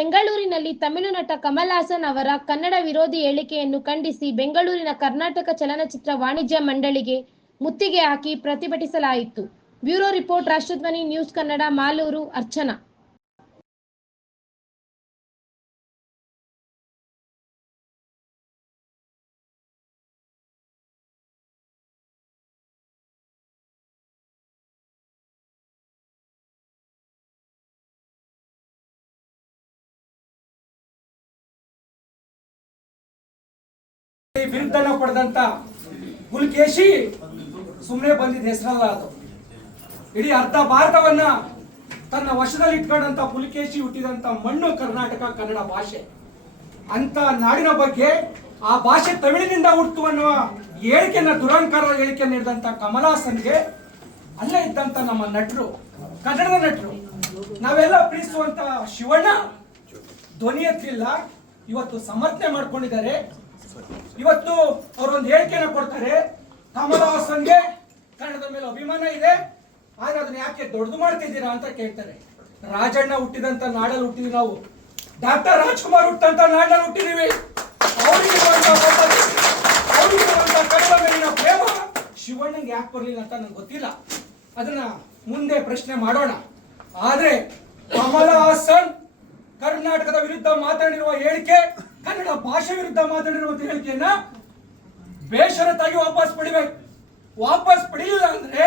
ಬೆಂಗಳೂರಿನಲ್ಲಿ ತಮಿಳು ನಟ ಕಮಲ್ ಹಾಸನ್ ಅವರ ಕನ್ನಡ ವಿರೋಧಿ ಹೇಳಿಕೆಯನ್ನು ಖಂಡಿಸಿ ಬೆಂಗಳೂರಿನ ಕರ್ನಾಟಕ ಚಲನಚಿತ್ರ ವಾಣಿಜ್ಯ ಮಂಡಳಿಗೆ ಮುತ್ತಿಗೆ ಹಾಕಿ ಪ್ರತಿಭಟಿಸಲಾಯಿತು. Bureau report, ರಾಷ್ಟ್ರಧ್ವನಿ news Kannada, Malur. Archana. ವಿರುದ್ಧ ಪಡೆದಂತ ಪುಲಕೇಶಿ ಸುಮ್ಮನೆ ಬಂದಿದ್ದ ಹೆಸರಲ್ಲ. ಅದು ಇಡೀ ಅರ್ಧ ಭಾರತವನ್ನ ತನ್ನ ವಶದಲ್ಲಿ ಇಟ್ಕೊಂಡಂತ ಪುಲಕೇಶಿ ಹುಟ್ಟಿದಂತ ಮಣ್ಣು ಕರ್ನಾಟಕ, ಕನ್ನಡ ಭಾಷೆ ಅಂತ ನಾಡಿನ ಬಗ್ಗೆ, ಆ ಭಾಷೆ ತಮಿಳಿನಿಂದ ಹುಟ್ಟು ಅನ್ನುವ ಹೇಳಿಕೆಯನ್ನ, ದುರಹಂಕಾರದ ಹೇಳಿಕೆ ನೀಡಿದಂತ ಕಮಲ್ ಹಾಸನ್ಗೆ ಅಲ್ಲೇ ಇದ್ದಂತ ನಮ್ಮ ನಟರು, ಕನ್ನಡದ ನಟರು, ನಾವೆಲ್ಲ ಪ್ರೀತಿಸುವಂತ ಶಿವಣ್ಣ ಧ್ವನಿ ಎತ್ತಲಿಲ್ಲ. ಇವತ್ತು ಸಮರ್ಥನೆ ಮಾಡ್ಕೊಂಡಿದ್ದಾರೆ. ಇವತ್ತು ಅವರೊಂದು ಹೇಳಿಕೆನ ಕೊಡ್ತಾರೆ. ಕಮಲ್ ಹಾಸನ್ಗೆ ಕನ್ನಡದ ಮೇಲೆ ಅಭಿಮಾನ ಇದೆ, ಆದ್ರೆ ಅದನ್ನ ಯಾಕೆ ದೊಡ್ಡದು ಮಾಡ್ತಿದ್ದೀರಾ ಅಂತ ಕೇಳ್ತಾರೆ. ರಾಜಣ್ಣ ಹುಟ್ಟಿದಂತ ನಾಡಲ್ಲಿ ಹುಟ್ಟಿದ್ವಿ ನಾವು. ಡಾಕ್ಟರ್ ರಾಜ್ಕುಮಾರ್ ಹುಟ್ಟಂತ ನಾಡಲ್ಲಿ ಹುಟ್ಟಿದೀವಿ. ಅವರಿಗಿರುವಂತ ಕನ್ನಡ ಮೇಲಿನ ಪ್ರೇಮ ಶಿವಣ್ಣಂಗೆ ಯಾಕೆ ಬರ್ಲಿಲ್ಲ ಅಂತ ನಂಗೆ ಗೊತ್ತಿಲ್ಲ. ಅದನ್ನ ಮುಂದೆ ಪ್ರಶ್ನೆ ಮಾಡೋಣ. ಆದ್ರೆ ಕಮಲ್ ಹಾಸನ್ ಕರ್ನಾಟಕದ ವಿರುದ್ಧ ಮಾತನಾಡಿರುವ ಹೇಳಿಕೆ, ಕನ್ನಡ ಭಾಷೆ ವಿರುದ್ಧ ಮಾತನಾಡಿರುವಂತ ಹೇಳಿಕೆಯನ್ನ ಬೇಷರತ್ತಾಗಿ ವಾಪಸ್ ಪಡಿಬೇಕು. ವಾಪಸ್ ಪಡಿಲಿಲ್ಲ ಅಂದ್ರೆ